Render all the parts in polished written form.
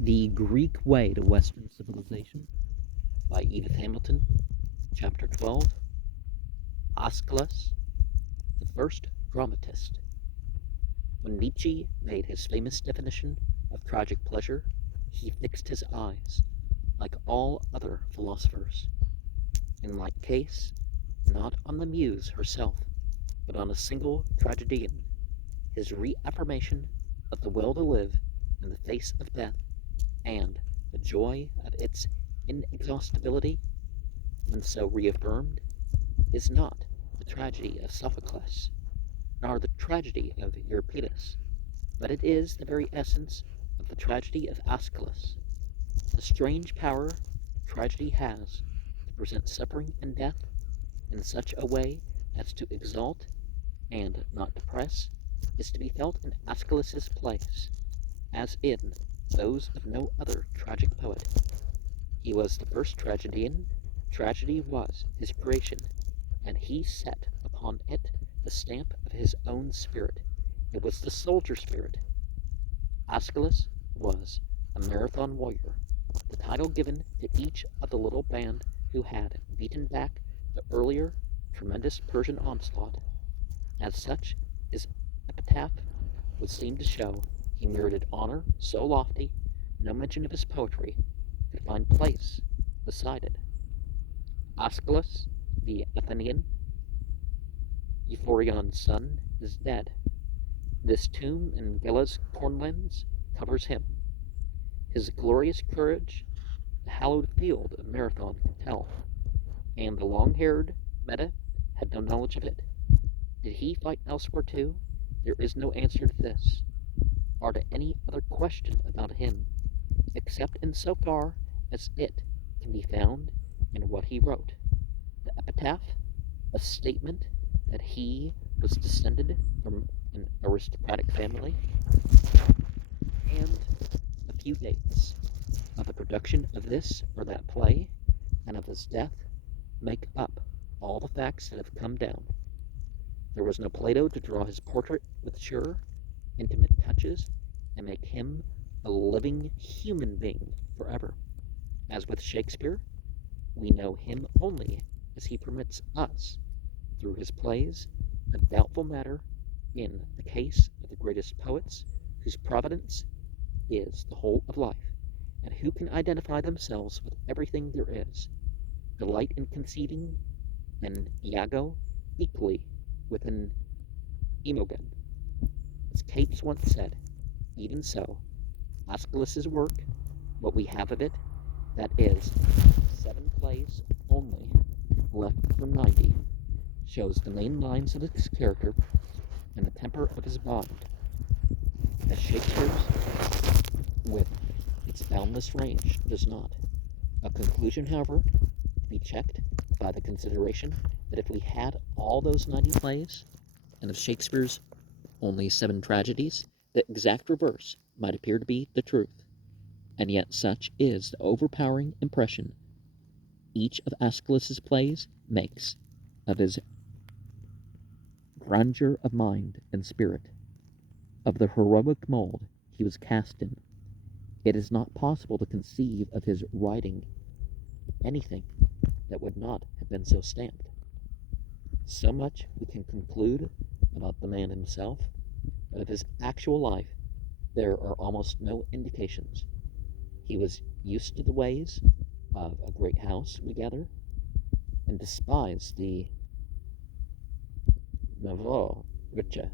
The Greek Way to Western Civilization by Edith Hamilton, Chapter 12, Aeschylus, the First Dramatist. When Nietzsche made his famous definition of tragic pleasure, he fixed his eyes, like all other philosophers, in like case, not on the muse herself, but on a single tragedian, his reaffirmation of the will to live in the face of death, and the joy of its inexhaustibility, when so reaffirmed, is not the tragedy of Sophocles, nor the tragedy of Euripides, but it is the very essence of the tragedy of Aeschylus. The strange power tragedy has to present suffering and death in such a way as to exalt and not depress is to be felt in Aeschylus's plays, as in those of no other tragic poet. He was the first tragedian, tragedy was his creation, and he set upon it the stamp of his own spirit. It was the soldier spirit. Aeschylus was a marathon warrior, the title given to each of the little band who had beaten back the earlier tremendous Persian onslaught. As such, his epitaph would seem to show he merited honor so lofty no mention of his poetry could find place beside it. Aeschylus, the Athenian, Euphorion's son, is dead. This tomb in Gela's cornlands covers him. His glorious courage, the hallowed field of Marathon could tell, and the long-haired Meta had no knowledge of it. Did he fight elsewhere too? There is no answer to this, or to any other question about him, except in so far as it can be found in what he wrote. The epitaph, a statement that he was descended from an aristocratic family, and a few dates of the production of this or that play and of his death make up all the facts that have come down. There was no Plato to draw his portrait with sure, intimate touches and make him a living human being forever. As with Shakespeare, we know him only as he permits us, through his plays, a doubtful matter in the case of the greatest poets whose providence is the whole of life, and who can identify themselves with everything there is, delight in conceiving an Iago equally with an Imogen. As Keats once said, even so, Aeschylus's work, what we have of it, that is, 7 plays only, left from 90, shows the main lines of his character and the temper of his mind, as Shakespeare's, with its boundless range, does not. A conclusion, however, to be checked by the consideration that if we had all those 90 plays, and of Shakespeare's only 7 tragedies, the exact reverse might appear to be the truth. And yet such is the overpowering impression each of Aeschylus's plays makes of his grandeur of mind and spirit, of the heroic mold he was cast in. It is not possible to conceive of his writing anything that would not have been so stamped. So much we can conclude about the man himself, but of his actual life there are almost no indications. He was used to the ways of a great house, we gather, and despised the nouveau riche,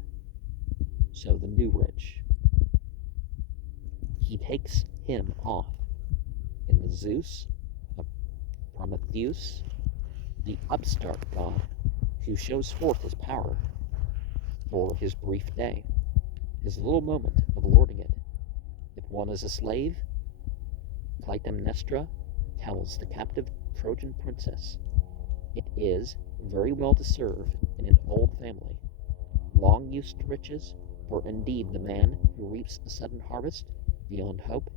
so the new rich. He takes him off in the Zeus of Prometheus, the upstart god, who shows forth his power for his brief day, his little moment of lording it. If one is a slave, Clytemnestra tells the captive Trojan princess, it is very well to serve in an old family, long used to riches, for indeed the man who reaps a sudden harvest beyond hope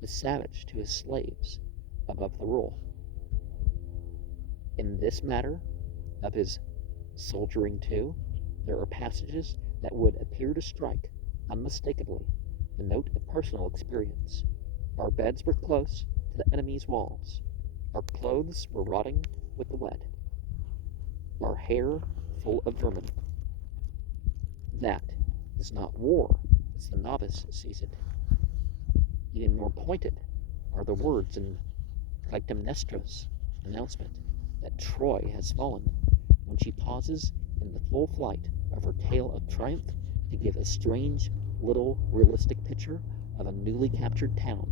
is savage to his slaves above the rule. In this matter of his soldiering too, there are passages that would appear to strike unmistakably the note of personal experience. Our beds were close to the enemy's walls. Our clothes were rotting with the wet. Our hair full of vermin. That is not war, as the novice sees it. Even more pointed are the words in Clytemnestra's announcement that Troy has fallen, when she pauses in the full flight of her tale of triumph to give a strange, little, realistic picture of a newly captured town.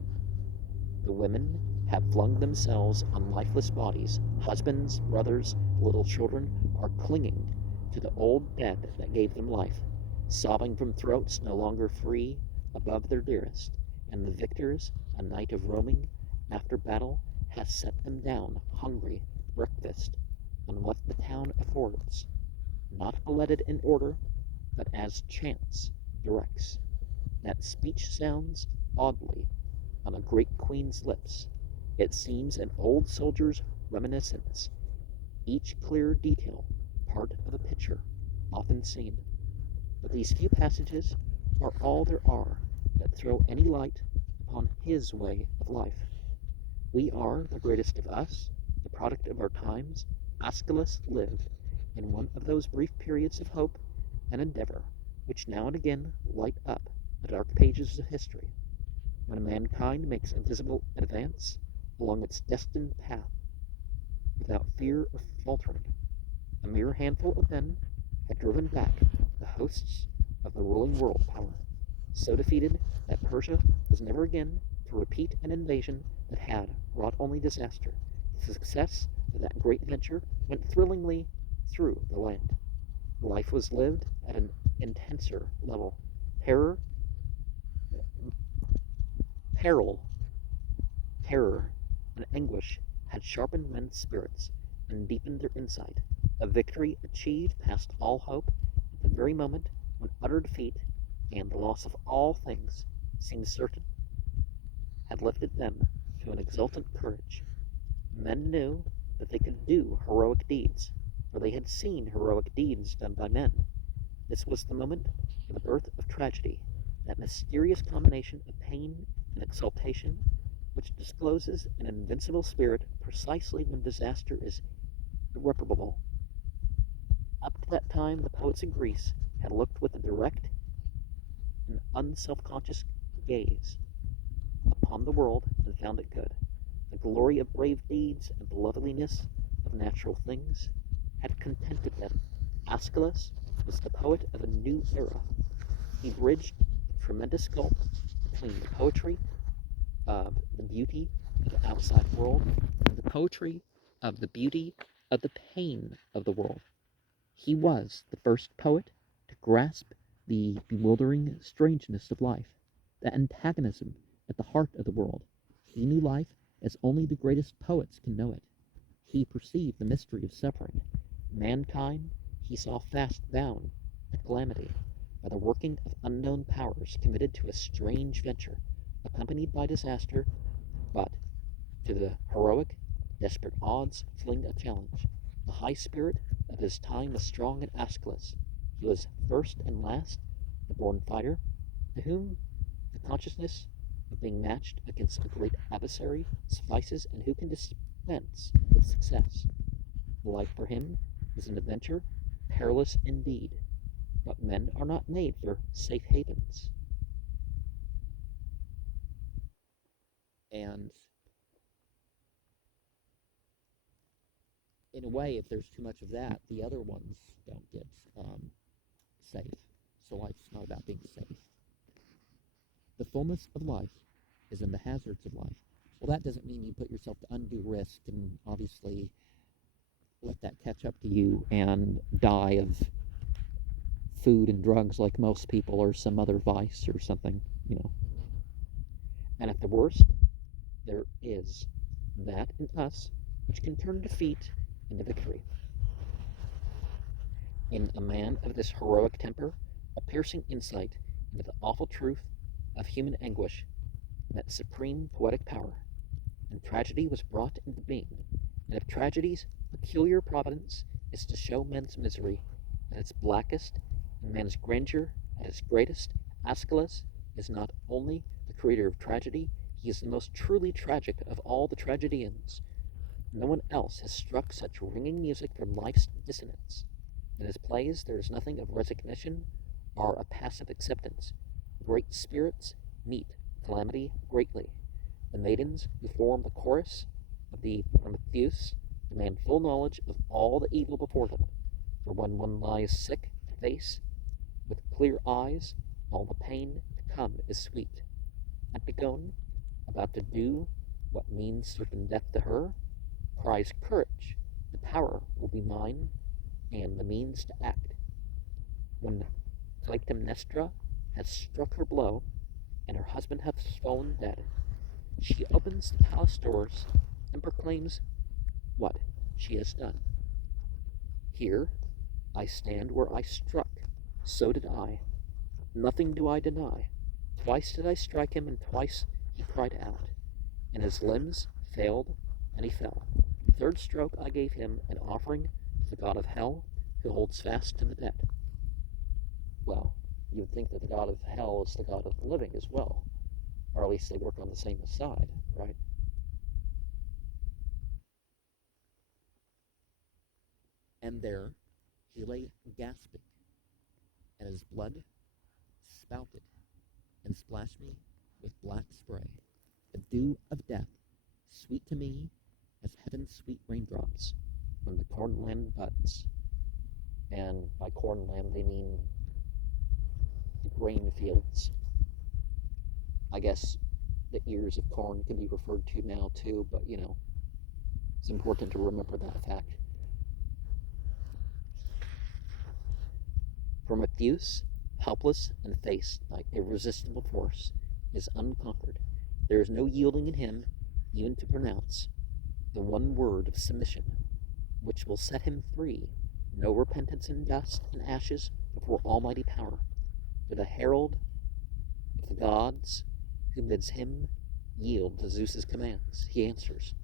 The women have flung themselves on lifeless bodies. Husbands, brothers, little children are clinging to the old bed that gave them life, sobbing from throats no longer free above their dearest. And the victors, a night of roaming after battle, has set them down hungry breakfast on what the town affords, not allotted in order, but as chance directs. That speech sounds oddly on a great queen's lips. It seems an old soldier's reminiscence, each clear detail part of a picture often seen. But these few passages are all there are that throw any light upon his way of life. We are the greatest of us, the product of our times. Aeschylus lived in one of those brief periods of hope and endeavor which now and again light up the dark pages of history, when mankind makes a visible advance along its destined path without fear of faltering. A mere handful of men had driven back the hosts of the ruling world power, so defeated that Persia was never again to repeat an invasion that had wrought only disaster. The success of that great venture went thrillingly through the land. Life was lived at an intenser level. Peril, terror, and anguish had sharpened men's spirits and deepened their insight. A victory achieved past all hope at the very moment when utter defeat and the loss of all things seemed certain had lifted them to an exultant courage. Men knew that they could do heroic deeds, for they had seen heroic deeds done by men. This was the moment for the birth of tragedy, that mysterious combination of pain and exultation which discloses an invincible spirit precisely when disaster is irreparable. Up to that time, the poets of Greece had looked with a direct and unself-conscious gaze upon the world and found it good. The glory of brave deeds and the loveliness of natural things had contented them. Aeschylus was the poet of a new era. He bridged the tremendous gulf between the poetry of the beauty of the outside world and the poetry of the beauty of the pain of the world. He was the first poet to grasp the bewildering strangeness of life, the antagonism at the heart of the world. He knew life as only the greatest poets can know it. He perceived the mystery of suffering. Mankind he saw fast bound to calamity by the working of unknown powers committed to a strange venture, accompanied by disaster, but to the heroic, desperate odds fling a challenge. The high spirit of his time was strong in Aeschylus. He was first and last the born fighter, to whom the consciousness of being matched against a great adversary suffices, and who can dispense with success. Life for him is an adventure, perilous indeed, but men are not made for safe havens. And in a way, if there's too much of that, the other ones don't get safe. So life's not about being safe. The fullness of life is in the hazards of life. Well, that doesn't mean you put yourself to undue risk and obviously let that catch up to you and die of food and drugs like most people, or some other vice or something. And at the worst, there is that in us which can turn defeat into victory. In a man of this heroic temper, a piercing insight into the awful truth of human anguish met supreme poetic power, and tragedy was brought into being. And if tragedy's peculiar providence is to show men's misery at its blackest and man's grandeur at its greatest, Aeschylus is not only the creator of tragedy, He is the most truly tragic of all the tragedians. No one else has struck such ringing music from life's dissonance. In his plays there is nothing of resignation or a passive acceptance. Great spirits meet calamity greatly. The maidens who form the chorus of the Prometheus demand full knowledge of all the evil before them, for when one lies sick to face, with clear eyes, all the pain to come is sweet. Antigone, about to do what means certain death to her, cries courage, the power will be mine, and the means to act. When Clytemnestra has struck her blow, and her husband hath fallen dead, she opens the palace doors and proclaims what she has done. Here I stand where I struck, so did I. Nothing do I deny. Twice did I strike him, and twice he cried out, and his limbs failed, and he fell. The third stroke I gave him an offering to the god of hell, who holds fast to the dead. Well, you would think that the god of hell is the god of the living as well, or at least they work on the same side, right? And there he lay gasping, and his blood spouted and splashed me with black spray, the dew of death, sweet to me as heaven's sweet raindrops when the cornland buds. And by cornland they mean the grain fields. I guess the ears of corn can be referred to now too, but it's important to remember that fact. Prometheus, helpless and faced by irresistible force, is unconquered. There is no yielding in him even to pronounce the one word of submission, which will set him free. No repentance in dust and ashes before almighty power. For the herald of the gods who bids him yield to Zeus's commands, he answers,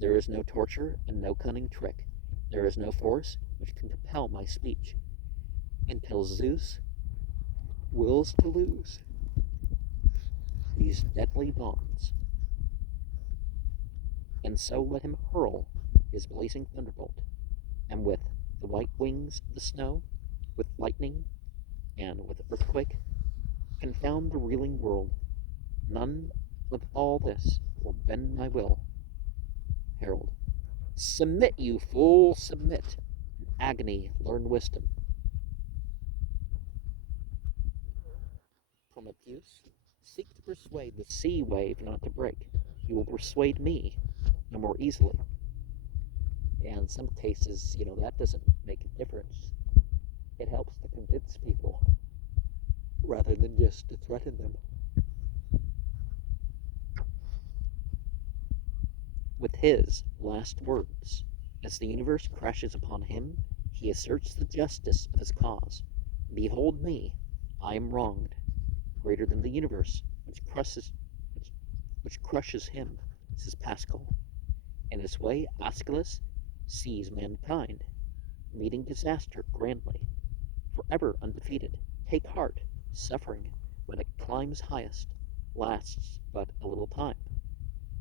there is no torture and no cunning trick. There is no force which can compel my speech, until Zeus wills to loose these deadly bonds. And so let him hurl his blazing thunderbolt, and with the white wings of the snow, with lightning, and with earthquake, confound the reeling world. None of all this will bend my will. Herald, submit, you fool, submit. In agony, learn wisdom. Prometheus, seek to persuade the sea wave not to break. You will persuade me no more easily. And in some cases, that doesn't make a difference. It helps to convince people rather than just to threaten them. With his last words, as the universe crashes upon him, he asserts the justice of his cause. Behold me, I am wronged. Greater than the universe, which crushes him, says Pascal. In this way, Aeschylus sees mankind meeting disaster grandly, forever undefeated. Take heart, suffering, when it climbs highest, lasts but a little time.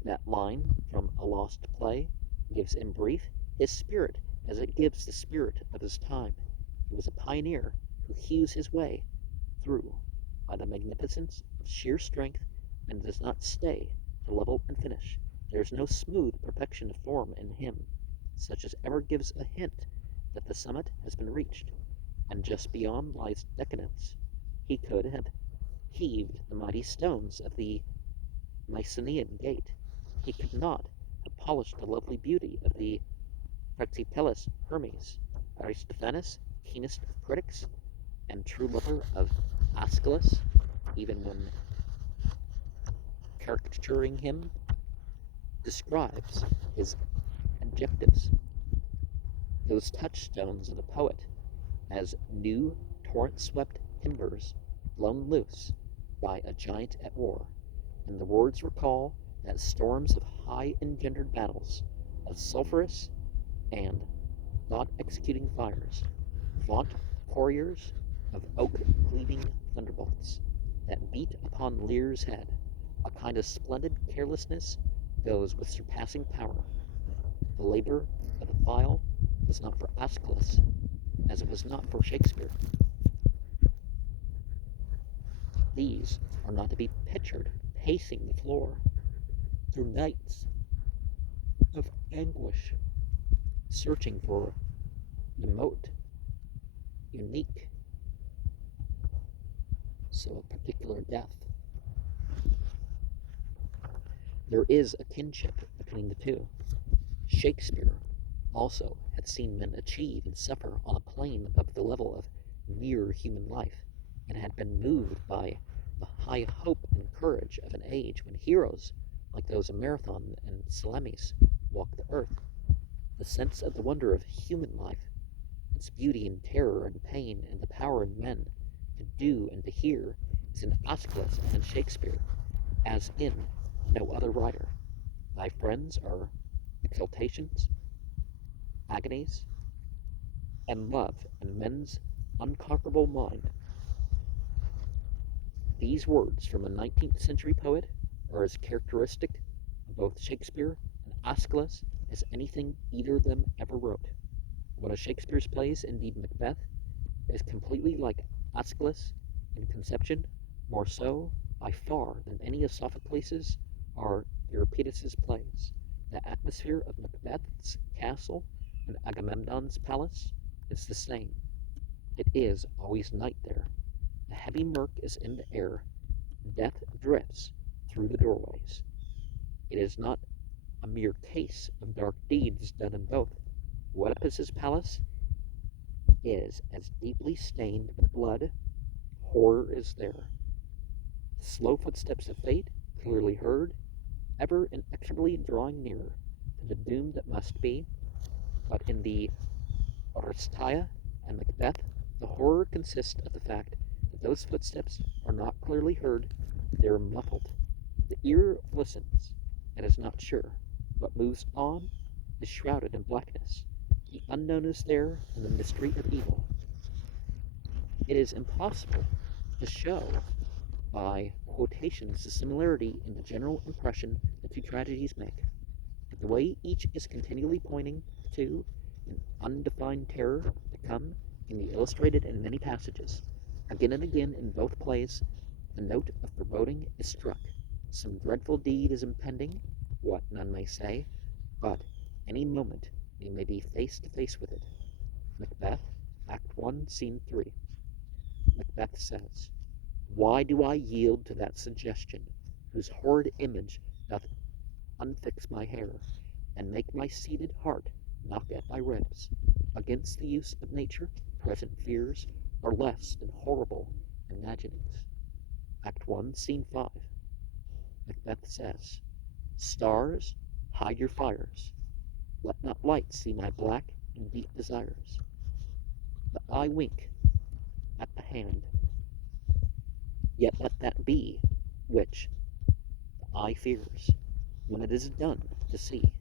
That line from A Lost Play gives in brief his spirit as it gives the spirit of his time. He was a pioneer who hews his way through by the magnificence of sheer strength and does not stay to level and finish. There is no smooth perfection of form in him, such as ever gives a hint that the summit has been reached, and just beyond lies decadence. He could have heaved the mighty stones of the Mycenaean gate. He could not have polished the lovely beauty of the Praxiteles Hermes. Aristophanes, keenest of critics and true lover of Aeschylus, even when caricaturing him, describes his adjectives, those touchstones of the poet, as new torrent-swept timbers blown loose by a giant at war, and the words recall that storms of high-engendered battles, of sulphurous and thought-executing fires, vaunt couriers of oak-cleaving thunderbolts, that beat upon Lear's head, A kind of splendid carelessness goes with surpassing power. The labor of the file was not for Aeschylus, as it was not for Shakespeare. These are not to be pictured pacing the floor through nights of anguish, searching for remote, unique, so a particular death. There is a kinship between the two. Shakespeare also had seen men achieve and suffer on a plane above the level of mere human life, and had been moved by the high hope and courage of an age when heroes like those of Marathon and Salamis walked the earth. The sense of the wonder of human life, its beauty and terror and pain, and the power in men to do and to hear, is in Aeschylus and Shakespeare, as in no other writer. Thy friends are exaltations, agonies, and love, and men's unconquerable mind. These words from a 19th century poet are as characteristic of both Shakespeare and Aeschylus as anything either of them ever wrote. One of Shakespeare's plays, indeed Macbeth, is completely like Aeschylus in conception, more so by far than any of Sophocles' or Euripides' plays. The atmosphere of Macbeth's castle and Agamemnon's palace is the same. It is always night there. The heavy murk is in the air. Death drifts through the doorways. It is not a mere case of dark deeds done in both. Oedipus's palace is as deeply stained with blood. Horror is there. The slow footsteps of fate, clearly heard, ever inexorably drawing nearer to the doom that must be. But in the Oresteia and Macbeth, the horror consists of the fact that those footsteps are not clearly heard, they are muffled. The ear listens and is not sure. What moves on is shrouded in blackness. The unknown is there, and the mystery of evil. It is impossible to show by quotations the similarity in the general impression the two tragedies make. But the way each is continually pointing to an undefined terror to come can be illustrated in many passages. Again and again in both plays, the note of foreboding is struck. Some dreadful deed is impending, what none may say, but any moment we may be face to face with it. Macbeth, Act 1, Scene 3. Macbeth says, "Why do I yield to that suggestion, whose horrid image doth unfix my hair, and make my seated heart knock at my ribs? Against the use of nature, present fears are less than horrible imaginings." Act 1, Scene 5. Macbeth says, "Stars, hide your fires. Let not light see my black and deep desires. The eye wink at the hand, yet let that be which the eye fears, when it is done to see."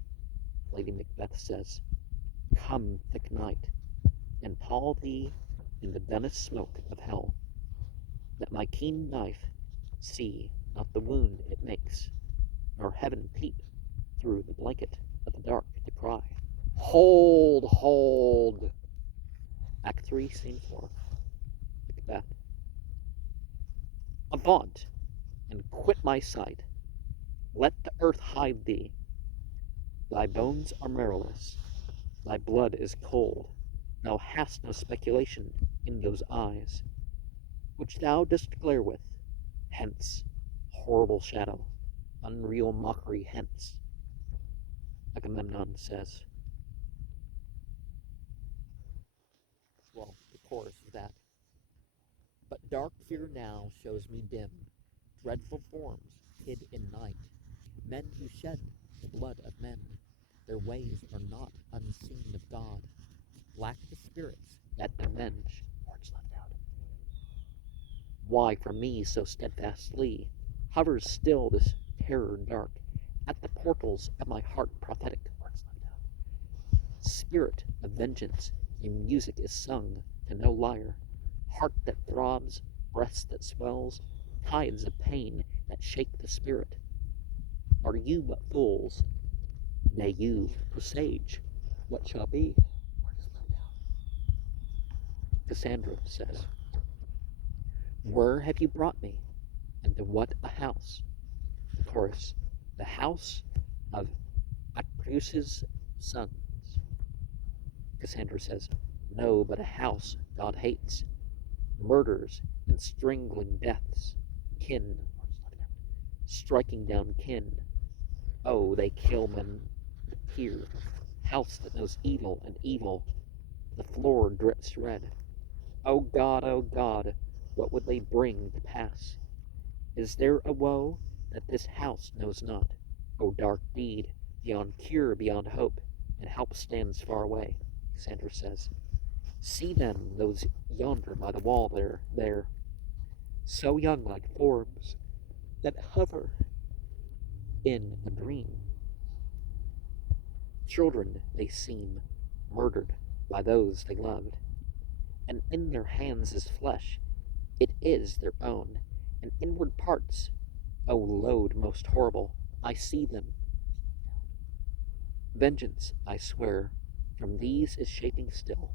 Lady Macbeth says, "Come, thick night, and pall thee in the dunnest smoke of hell. Let my keen knife see not the wound it makes, nor heaven peep through the blanket of the dark to cry, Hold, hold!" Act 3, Scene 4. Macbeth. "Avaunt, and quit my sight. Let the earth hide thee. Thy bones are marrowless, thy blood is cold. Thou hast no speculation in those eyes, which thou dost glare with. Hence, horrible shadow, unreal mockery, hence." Agamemnon says. Well, the chorus of that. "But dark fear now shows me dim, dreadful forms hid in night, men who shed the blood of men. Their ways are not unseen of God. Lack the spirits that avenge." Words left out. "Why for me so steadfastly hovers still this terror dark at the portals of my heart prophetic?" Words left out. "Spirit of vengeance, your music is sung to no lyre. Heart that throbs, breast that swells, tides of pain that shake the spirit. Are you but fools? Nay, you presage what shall be. Cassandra says, where have you brought me? And to what a house? Chorus, the house of Aeschylus' sons. Cassandra says, no, but a house God hates, murders and strangling deaths, kin, striking down kin. Oh, they kill men here. House that knows evil and evil. The floor drips red. Oh God, what would they bring to pass? Is there a woe that this house knows not? O dark deed, beyond cure, beyond hope, and help stands far away, Cassandra says. See then those yonder by the wall there, so young like forms that hover in a dream. Children they seem, murdered by those they loved, and in their hands is flesh, it is their own, and inward parts, O load most horrible, I see them. Vengeance, I swear, from these is shaping still.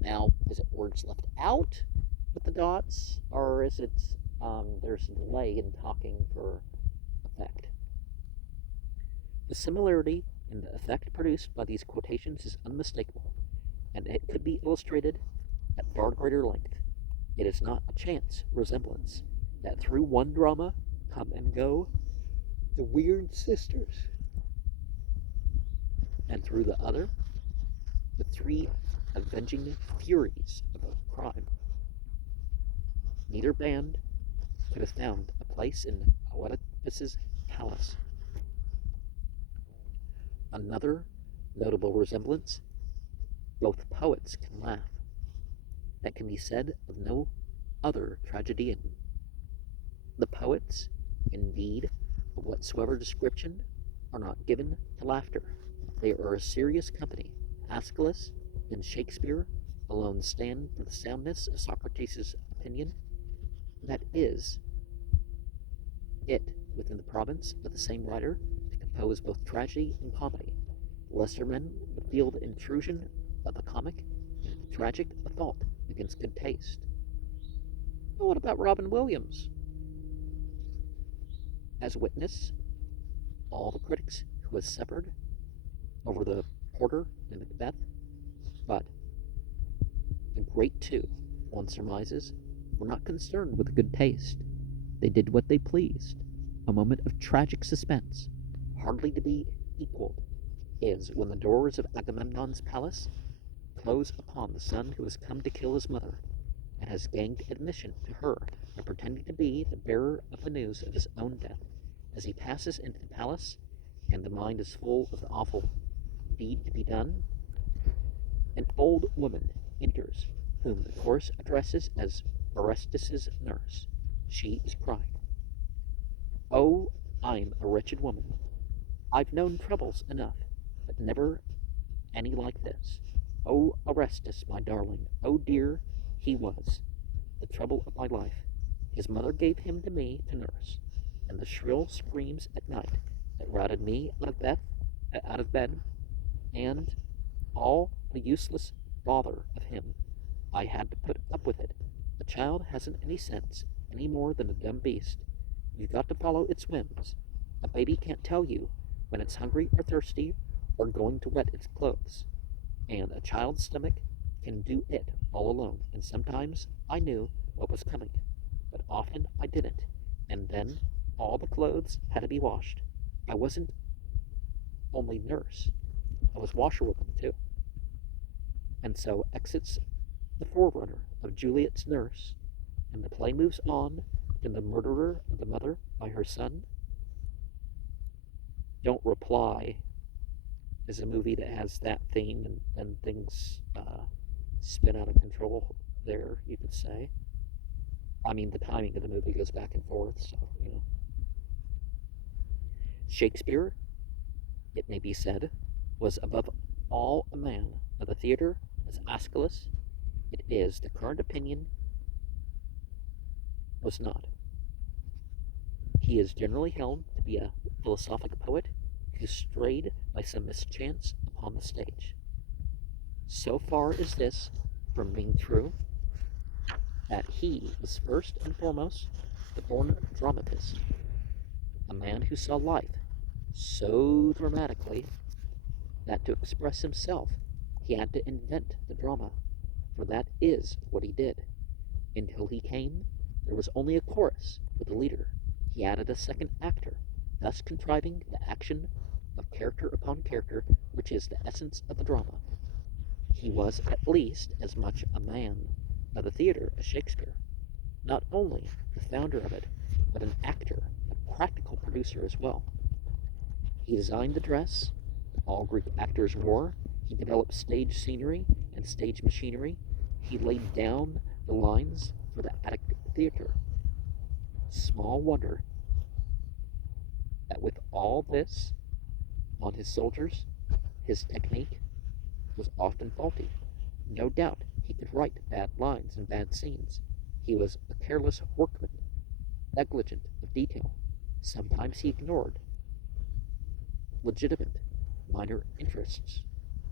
Now, is it words left out with the dots, or is it there's a delay in talking for effect? The similarity in the effect produced by these quotations is unmistakable, and it could be illustrated at far greater length. It is not a chance resemblance that through one drama come and go the weird sisters, and through the other the three avenging furies of a crime. Neither band could have found a place in Oedipus's palace. Another notable resemblance, both poets can laugh, that can be said of no other tragedian. The poets, indeed, of whatsoever description, are not given to laughter. They are a serious company. Aeschylus and Shakespeare alone stand for the soundness of Socrates' opinion. That is it within the province of the same writer to compose both tragedy and comedy. Lesser men would feel the intrusion of the comic and the tragic assault against good taste. But what about Robin Williams? As witness, all the critics who have suffered over the Porter and Macbeth, but the great two, one surmises, were not concerned with good taste. They did what they pleased. A moment of tragic suspense, hardly to be equaled, is when the doors of Agamemnon's palace close upon the son who has come to kill his mother, and has gained admission to her by pretending to be the bearer of the news of his own death. As he passes into the palace, and the mind is full of the awful deed to be done, an old woman enters, whom the chorus addresses as Orestes' nurse. She is crying, "Oh, I'm a wretched woman. I've known troubles enough, but never any like this. Oh, Orestes, my darling, oh dear, he was the trouble of my life. His mother gave him to me to nurse, and the shrill screams at night that routed me out of bed, and all the useless bother of him. I had to put up with it. A child hasn't any sense, any more than a dumb beast. You've got to follow its whims. A baby can't tell you when it's hungry or thirsty or going to wet its clothes. And a child's stomach can do it all alone, and sometimes I knew what was coming, but often I didn't, and then all the clothes had to be washed. I wasn't only nurse, I was washerwoman too." And so exits the forerunner of Juliet's nurse, and the play moves on to the murderer of the mother by her son. Don't Reply is a movie that has that theme, and things spin out of control there, you could say. I mean, the timing of the movie goes back and forth, so, Shakespeare, it may be said, was above all a man of the theatre as Aeschylus. It is the current opinion was not. He is generally held to be a philosophic poet who strayed by some mischance upon the stage. So far is this from being true that he was first and foremost the born dramatist, a man who saw life so dramatically that to express himself he had to invent the drama, for that is what he did. Until he came, there was only a chorus with a leader. He added a second actor, thus contriving the action of character upon character, which is the essence of the drama. He was at least as much a man of the theatre as Shakespeare, not only the founder of it, but an actor, a practical producer as well. He designed the dress all Greek actors wore. He developed stage scenery and stage machinery. He laid down the lines for the Attic theater. Small wonder that with all this on his soldiers, his technique was often faulty. No doubt he could write bad lines and bad scenes. He was a careless workman, negligent of detail. Sometimes he ignored legitimate minor interests.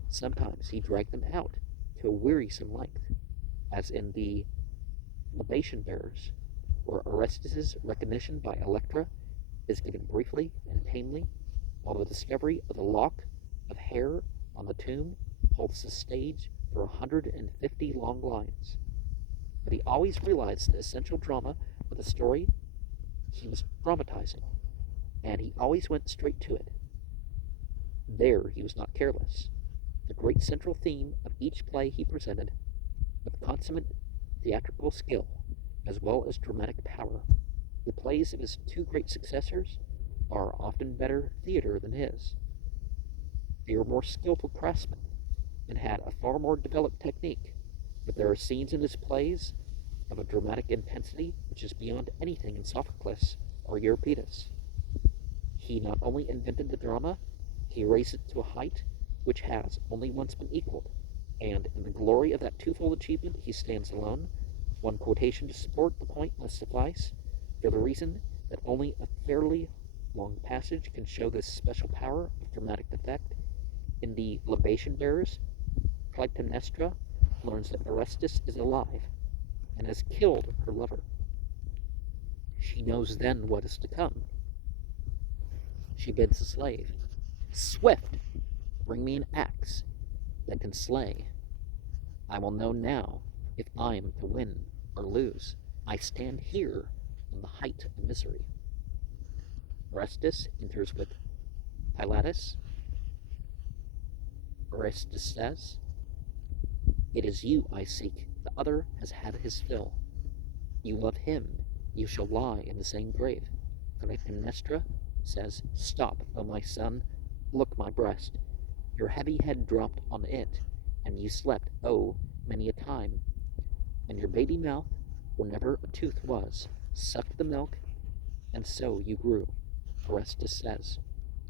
Sometimes he dragged them out to a wearisome length, as in the Libation Bearers, where Orestes' recognition by Electra is given briefly and tamely, while the discovery of the lock of hair on the tomb holds the stage for 150 long lines. But he always realized the essential drama of the story he was dramatizing, and he always went straight to it. There he was not careless. The great central theme of each play he presented, with consummate theatrical skill, as well as dramatic power. The plays of his two great successors are often better theatre than his. They were more skillful craftsmen, and had a far more developed technique, but there are scenes in his plays of a dramatic intensity which is beyond anything in Sophocles or Euripides. He not only invented the drama, he raised it to a height which has only once been equaled, and in the glory of that twofold achievement he stands alone. One quotation to support the point must suffice, for the reason that only a fairly long passage can show this special power of dramatic effect. In the Libation Bearers, Clytemnestra learns that Orestes is alive and has killed her lover. She knows then what is to come. She bids the slave, "Swift, bring me an axe that can slay. I will know now if I am to win or lose. I stand here on the height of misery." Orestes enters with Pylades. Orestes says, "It is you I seek. The other has had his fill. You love him. You shall lie in the same grave." Clytemnestra says, "Stop, O my son. Look my breast. Your heavy head dropped on it, and you slept, oh, many a time. And your baby mouth, where never a tooth was, sucked the milk, and so you grew." Orestes says,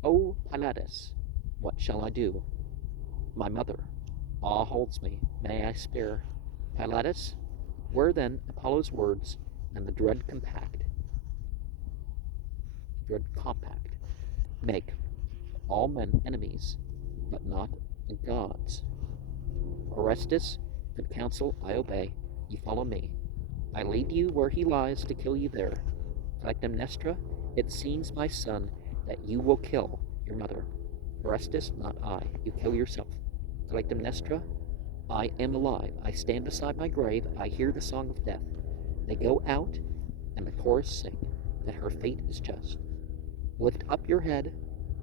"O Pylades, what shall I do? My mother, awe holds me, may I spare?" Pylades, where then Apollo's words and the dread compact make all men enemies, but not the gods. Orestes, good counsel I obey, you follow me. I lead you where he lies to kill you there. Clytemnestra, it seems, my son, that you will kill your mother. Orestes, not I, you kill yourself. Clytemnestra, I am alive, I stand beside my grave, I hear the song of death. They go out, and the chorus sing, that her fate is just. Lift up your head,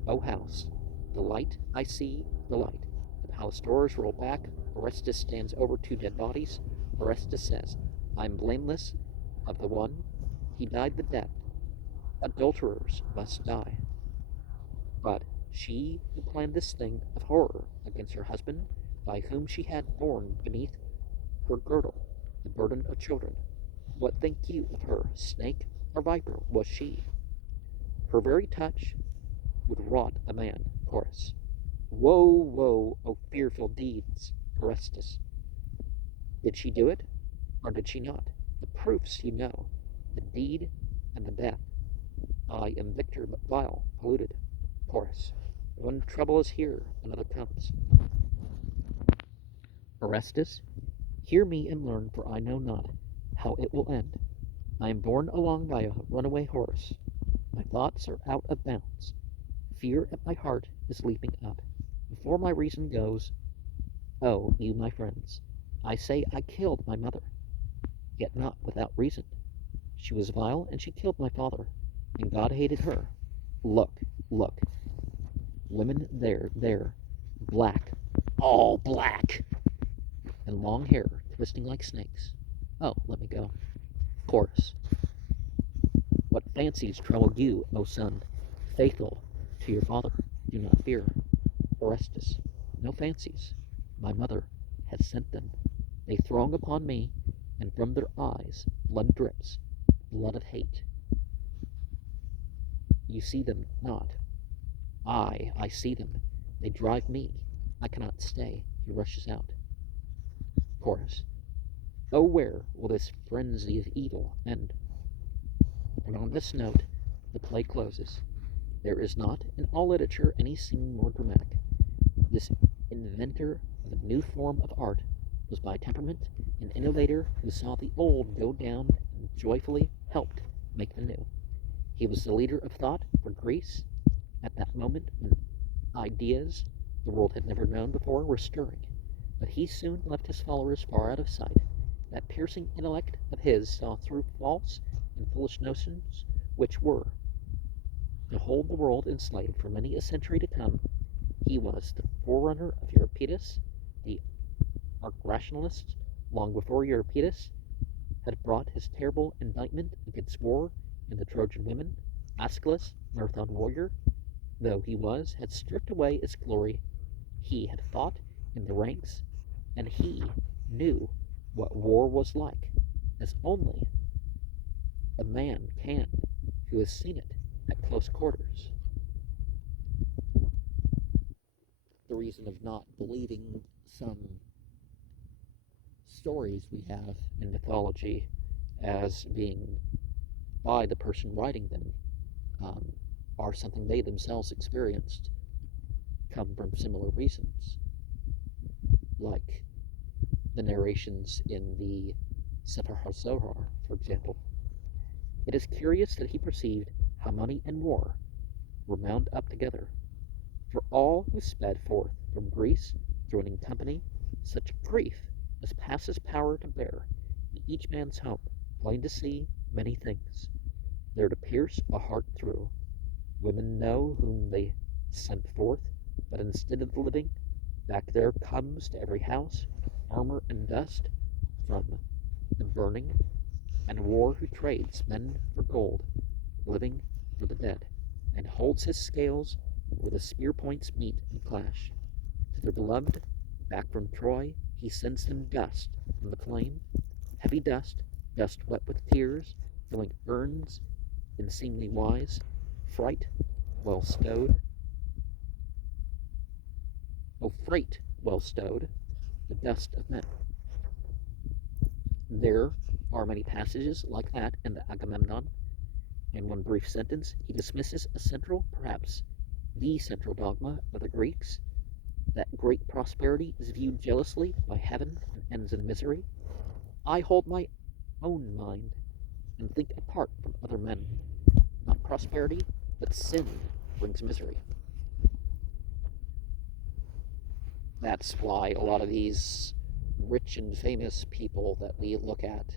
O house, the light, I see the light. The palace doors roll back, Orestes stands over two dead bodies. Orestes says, I am blameless of the one, he died the death. Adulterers must die. But she who planned this thing of horror against her husband, by whom she had borne beneath her girdle the burden of children, what think you of her, snake or viper was she? Her very touch would rot a man. Chorus. Woe, woe, O fearful deeds, Orestes. Did she do it, or did she not? The proofs you know, the deed and the death. I am victor, but vile, polluted. Chorus. When trouble is here, another comes. Orestes, hear me and learn, for I know not how it will end. I am borne along by a runaway horse. My thoughts are out of bounds. Fear at my heart is leaping up. Before my reason goes, oh, you my friends, I say I killed my mother, yet not without reason. She was vile, and she killed my father, and God hated her. Look, look, women there, black, all black, and long hair twisting like snakes. Oh, let me go. Chorus. What fancies trouble you, O son, faithful to your father? Do not fear. Orestes. No fancies. My mother has sent them. They throng upon me, and from their eyes blood drips, blood of hate. You see them not. I see them. They drive me. I cannot stay. He rushes out. Chorus. Oh, where will this frenzy of evil end? And on this note, the play closes. There is not, in all literature, any scene more dramatic. This inventor of a new form of art was by temperament an innovator who saw the old go down and joyfully helped make the new. He was the leader of thought for Greece at that moment when ideas the world had never known before were stirring. But he soon left his followers far out of sight. That piercing intellect of his saw through false and foolish notions which were to hold the world enslaved for many a century to come. He was the forerunner of Euripides, the arch-rationalist, long before Euripides had brought his terrible indictment against war and the Trojan women. Aeschylus, Marathon warrior, though he was, had stripped away its glory. He had fought in the ranks, and he knew what war was like, as only a man can who has seen it at close quarters. The reason of not believing some stories we have in mythology as being by the person writing them are something they themselves experienced come from similar reasons, like the narrations in the Sefer HaZohar, for example. It is curious that he perceived how money and war were bound up together. For all who sped forth from Greece, joining company, such grief as passes power to bear, in each man's home, plain to see many things, there to pierce a heart through. Women know whom they sent forth, but instead of the living, back there comes to every house armor and dust from the burning, and war who trades men for gold, living for the dead, and holds his scales where the spear points meet and clash. To their beloved, back from Troy, he sends them dust from the plain, heavy dust, dust wet with tears, filling urns in seemly wise, fright well stowed. Oh, freight well stowed, the dust of men. There are many passages like that in the Agamemnon. In one brief sentence, he dismisses a central, perhaps the central dogma of the Greeks, that great prosperity is viewed jealously by heaven and ends in misery. I hold my own mind and think apart from other men. Not prosperity, but sin brings misery. That's why a lot of these rich and famous people that we look at,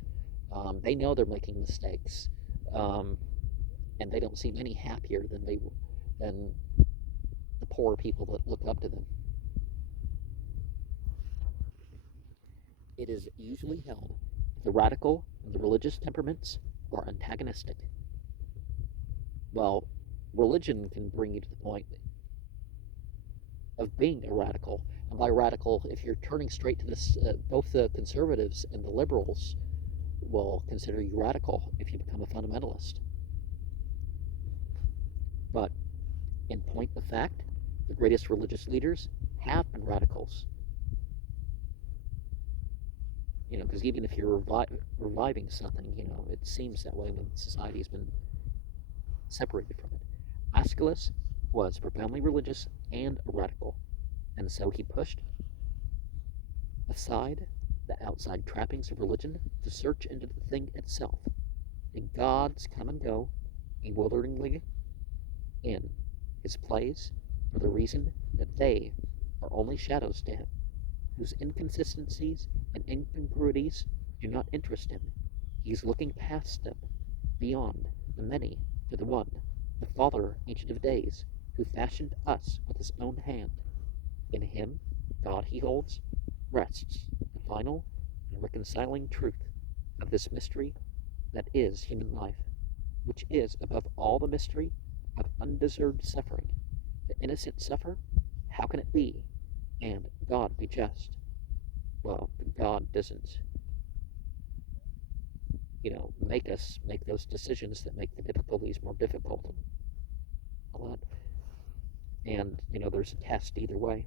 they know they're making mistakes, and they don't seem any happier than the poor people that look up to them. It is usually held that the radical and the religious temperaments are antagonistic. Well, religion can bring you to the point of being a radical. And by radical, if you're turning straight to this, both the conservatives and the liberals will consider you radical if you become a fundamentalist. But in point of fact, the greatest religious leaders have been radicals. Because even if you're reviving something, it seems that way when society's been separated from it. Aeschylus was profoundly religious and a radical, and so he pushed aside the outside trappings of religion to search into the thing itself. The gods come and go bewilderingly in his plays for the reason that they are only shadows to him, whose inconsistencies and incongruities do not interest him. He is looking past them, beyond the many to the one, the Father, ancient of days, who fashioned us with his own hand. In him, God he holds, rests the final and reconciling truth of this mystery that is human life, which is above all the mystery of undeserved suffering. The innocent suffer? How can it be? And God be just? Well, God doesn't, make us make those decisions that make the difficulties more difficult and all that. And, there's a test either way,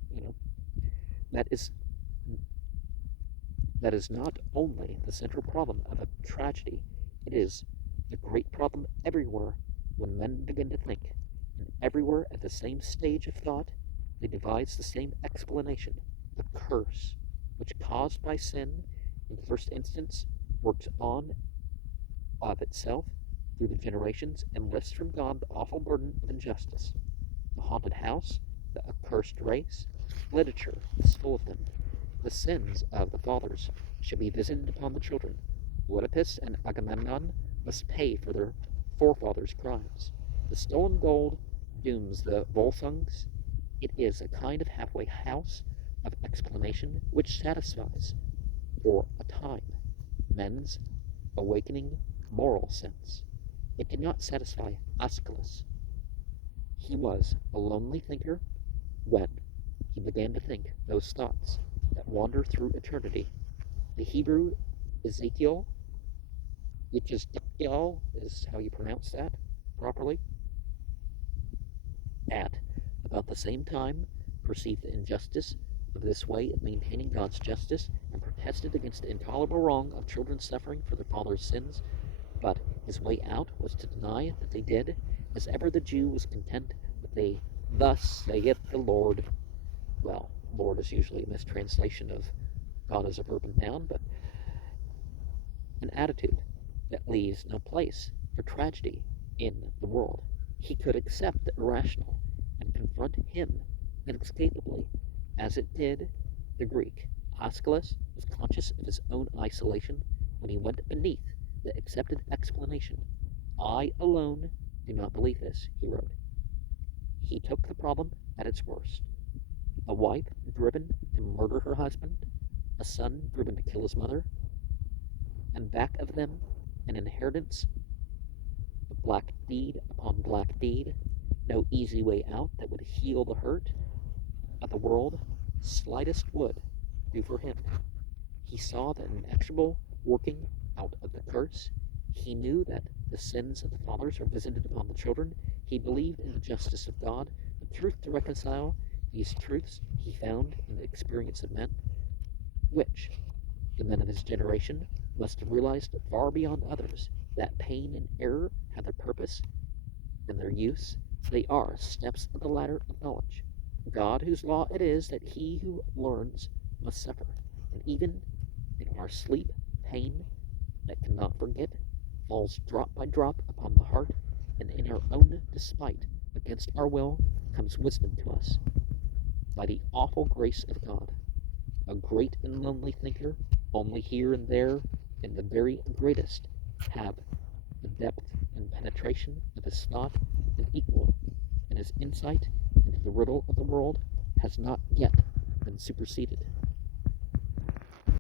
That is that is not only the central problem of a tragedy, it is the great problem everywhere when men begin to think, and everywhere at the same stage of thought they devise the same explanation, the curse, which caused by sin in the first instance works on of itself through the generations and lifts from God the awful burden of injustice. The haunted house, the accursed race, literature is full of them. The sins of the fathers shall be visited upon the children. Oedipus and Agamemnon must pay for their forefathers' crimes. The stolen gold dooms the Volsungs. It is a kind of halfway house of explanation which satisfies, for a time, men's awakening moral sense. It did not satisfy Aeschylus. He was a lonely thinker when he began to think those thoughts that wander through eternity. The Hebrew Ezekiel, which is how you pronounce that properly, at about the same time perceived the injustice of this way of maintaining God's justice and protested against the intolerable wrong of children suffering for their father's sins. But his way out was to deny that they did, as ever the Jew was content that they, thus saith the Lord. Well, Lord is usually a mistranslation of God as a verb and noun, but an attitude that leaves no place for tragedy in the world. He could accept the irrational and confront him inescapably, as it did the Greek. Aeschylus was conscious of his own isolation when he went beneath the accepted explanation. I alone do not believe this, he wrote. He took the problem at its worst. A wife driven to murder her husband, a son driven to kill his mother, and back of them an inheritance of black deed upon black deed, no easy way out that would heal the hurt of the world, slightest would do for him. He saw the inexorable working out of the curse. He knew that the sins of the fathers are visited upon the children. He believed in the justice of God, the truth to reconcile. These truths he found in the experience of men, which the men of his generation must have realized far beyond others, that pain and error have their purpose and their use. They are steps of the ladder of knowledge. God, whose law it is that he who learns must suffer, and even in our sleep, pain that cannot forget falls drop by drop upon the heart, and in our own despite, against our will, comes wisdom to us. By the awful grace of God, a great and lonely thinker, only here and there, in the very greatest, have the depth and penetration of his thought been equaled, and his insight into the riddle of the world has not yet been superseded.